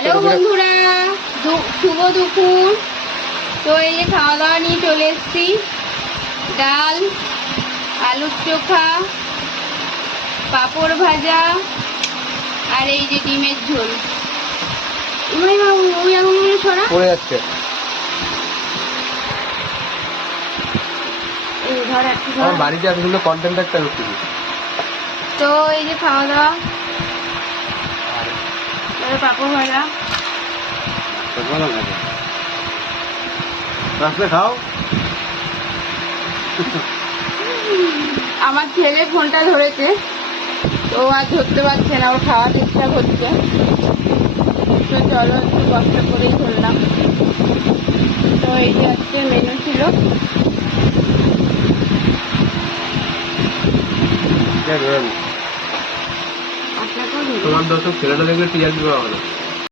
Hello বন্ধুরা, শুভ দুপুর। তো এই যে খাওয়া দাওয়া নিয়ে চলে এসেছি। ডাল, আলুর চোখা, পাঁপড় ভাজা আর এই যে ডিমের ঝোল। ওই আঙুলগুলো ছড়া পড়ে যাচ্ছে। আমার বাড়িতে এত সুন্দর কন্টেন্ট একটা করছি। তো এই যে খাওয়া দাওয়া, পাঁপড় ভাজা। আসলে খাও। আমার ছেলে ফোনটা ধরেছে, তো আর ধরতে পারছে না, ওর খাওয়ার চেষ্টা করছে। তো চলো একটু কষ্ট করেই ধরলাম। তো এই যে আজকে মেনু ছিল। তোমার দর্শক ছেলেটা দেখলে টিআরপি পাওয়া হলো।